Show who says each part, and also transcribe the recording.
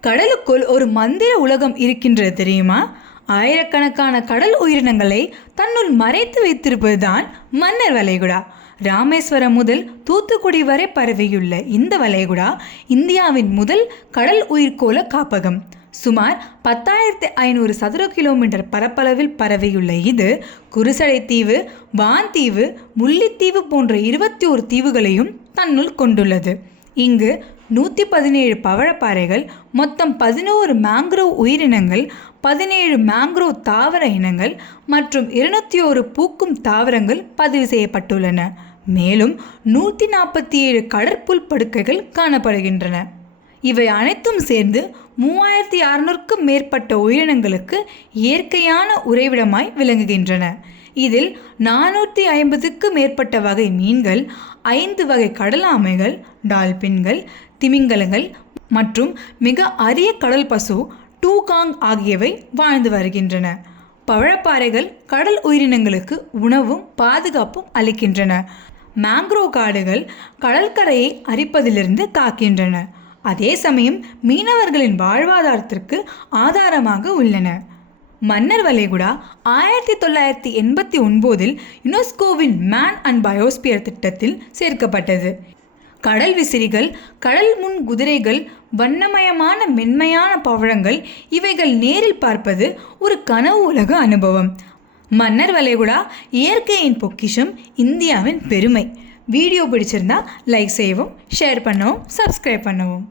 Speaker 1: கடலுக்குள் ஒரு மந்திர உலகம் இருக்கின்றது தெரியுமா? ஆயிரக்கணக்கான கடல் உயிரினங்களை தன்னுள் மறைத்து வைத்திருப்பதுதான் மன்னர் வளைகுடா. ராமேஸ்வரம் முதல் தூத்துக்குடி வரை பரவியுள்ள இந்த வளைகுடா இந்தியாவின் முதல் கடல் உயிர்கோள காப்பகம். சுமார் பத்தாயிரத்து ஐநூறு சதுர கிலோமீட்டர் பரப்பளவில் பரவியுள்ள இது குருசடை தீவு வான்தீவு முள்ளித்தீவு போன்ற இருபத்தி ஒரு தீவுகளையும் தன்னுள் கொண்டுள்ளது. இங்கு நூற்றி பதினேழு பவழப்பாறைகள் மொத்தம் பதினோரு மேங்க்ரோவ் உயிரினங்கள் பதினேழு மேங்க்ரோவ் தாவர இனங்கள் மற்றும் இருநூத்தி ஒரு பூக்கும் தாவரங்கள் பதிவு செய்யப்பட்டுள்ளன. மேலும் நூற்றி நாற்பத்தி ஏழு கடற்புல் படுக்கைகள் காணப்படுகின்றன. இவை அனைத்தும் சேர்ந்து மூவாயிரத்தி அறுநூறுக்கும் மேற்பட்ட உயிரினங்களுக்கு இயற்கையான உறைவிடமாய் விளங்குகின்றன. இதில் நானூற்றி ஐம்பதுக்கு மேற்பட்ட வகை மீன்கள் ஐந்து வகை கடல் ஆமைகள் டால்பின்கள் திமிங்கலங்கள் மற்றும் மிக அரிய கடல் பசு டூகாங் ஆகியவை வாழ்ந்து வருகின்றன. பவழப்பாறைகள் கடல் உயிரினங்களுக்கு உணவும் பாதுகாப்பும் அளிக்கின்றன. மேங்க்ரோ காடுகள் கடற்கரையை அரிப்பதிலிருந்து காக்கின்றன. அதே சமயம் மீனவர்களின் வாழ்வாதாரத்திற்கு ஆதாரமாக உள்ளன. மன்னர் வளைகுடா ஆயிரத்தி தொள்ளாயிரத்தி எண்பத்தி ஒன்பதில் யுனெஸ்கோவின் மேன் அண்ட் பயோஸ்பியர் திட்டத்தில் சேர்க்கப்பட்டது. கடல் விசிறிகள் கடல் முன் குதிரைகள் வண்ணமயமான மென்மையான பவழங்கள் இவைகள் நேரில் பார்ப்பது ஒரு கனவு உலக அனுபவம். மன்னர் வளைகுடா இயற்கையின் பொக்கிஷம் இந்தியாவின் பெருமை. வீடியோ பிடிச்சிருந்தா லைக் செய்யவும் ஷேர் பண்ணவும் சப்ஸ்கிரைப் பண்ணவும்.